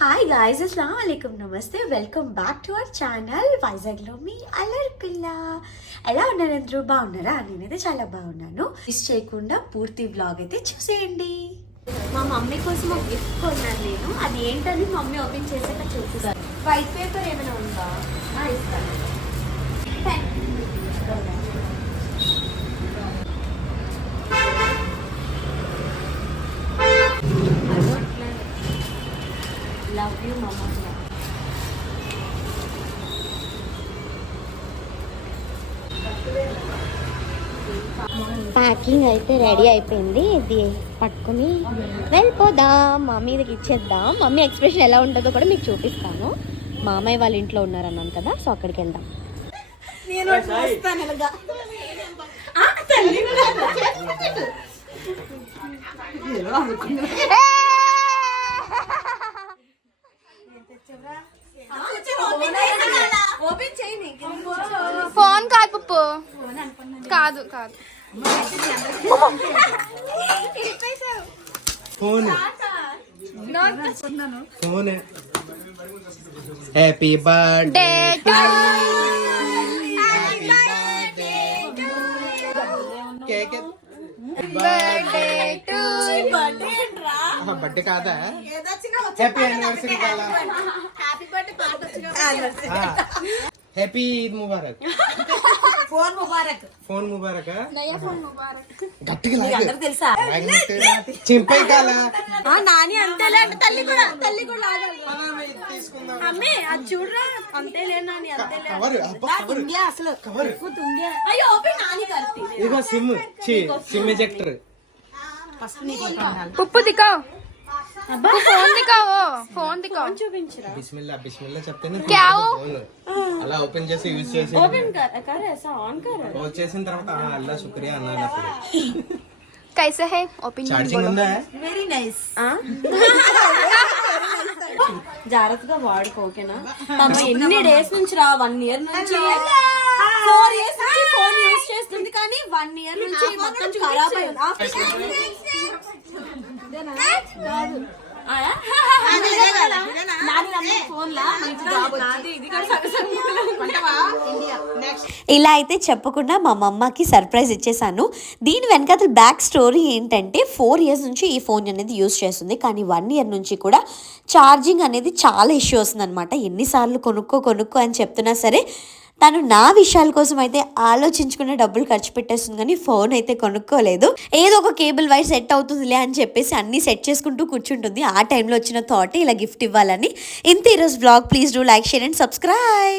Hi guys, అస్సలాము అలైకుం, నమస్తే, welcome back to our channel వైజాగ్లో మీ అల్లరి పిల్ల. ఎలా ఉన్నారు అందరూ? బాగున్నారా? నేనైతే చాలా బాగున్నాను. మిస్ చేయకుండా పూర్తి బ్లాగ్ అయితే చూసేయండి. మా మమ్మీ కోసం ఒక గిఫ్ట్ కొన్నాను నేను. అది ఏంటని మమ్మీ ఓపెన్ చేసాక చూపిస్తాను. వైట్ పేపర్ ఏమైనా ఉందా? ఇస్తాను. లవ్ యూ మమ్మ. ప్యాకింగ్ అయితే రెడీ అయిపోయింది. ఇది పట్టుకుని వెళ్ళిపోదాం. మమ్మీకి ఇచ్చేద్దాం. మమ్మీ ఎక్స్ప్రెషన్ ఎలా ఉంటుందో కూడా మీకు చూపిస్తాను. మామయ్య వాళ్ళ ఇంట్లో ఉన్నారన్నాను కదా, సో అక్కడికి వెళ్దాం. ఫోన్ కాదు పప్పు, కాదు కాదు ఫోన్. హ్యాపీ బర్త్డే బర్త్డే కాదా? హ్యాపీ యానివర్సరీ కాదా? హ్యాపీ ఈద్ ముబారక్. ఫోన్ ముబారక్. గట్టిగా తెలుసా? చింపై కాలా నాని అంతేలే అంటే తల్లి కూడా అమ్మే అది చూడరా. అంతేలే నాని, అంతేలే అసలు. అయ్యో ఓపెన్ నాని కర్తి. ఇదిగో సిమ్ సిమ్ ఎజెక్టర్. ఉప్పు దికావు, ఫోన్ దికావు, ఫోన్ దికావు, చూపించరా. బిస్మిల్లా బిస్మిల్లా చెప్తేనే క్యావ్ అలా ఓపెన్ చేసి యూజ్ చేసి ఓపెన్ కర్ ऐसा ऑन कर. చేసిన తర్వాత అల్లా శుక్రియా అన్నాను. అప్పుడు कैसे है ओपन? ఛార్జింగ్ ఉందా? Very nice. జాగ్రత్తగా వాడుకో, ఓకేనా? ఎన్ని డేస్ నుంచి రా? 1 year నుంచి 4 years నుంచి ఫోన్ యూజ్ చేస్తుంది, కానీ 1 year నుంచి మొత్తం ఖరాబ్ అయింది. ఇలా అయితే చెప్పకుండా మా మమ్మకి సర్ప్రైజ్ ఇచ్చేసాను. దీని వెనకాల బ్యాక్ స్టోరీ ఏంటంటే 4 years నుంచి ఈ ఫోన్ అనేది యూజ్ చేస్తుంది, కానీ 1 year నుంచి కూడా ఛార్జింగ్ అనేది చాలా ఇష్యూ వస్తుంది అనమాట. ఎన్నిసార్లు కొనుక్కో అని చెప్తున్నా సరే తను నా విషయాల కోసం అయితే ఆలోచించుకునే డబ్బులు ఖర్చు పెట్టేస్తుంది, కానీ ఫోన్ అయితే కొనుక్కోలేదు. ఏదో ఒక కేబుల్ వైర్ సెట్ అవుతుందిలే అని చెప్పేసి అన్ని సెట్ చేసుకుంటూ కూర్చుంటుంది. ఆ టైంలో వచ్చిన థాట్ ఇలా గిఫ్ట్ ఇవ్వాలని. ఇంత ఈరోజు blog. Please do like, share and subscribe.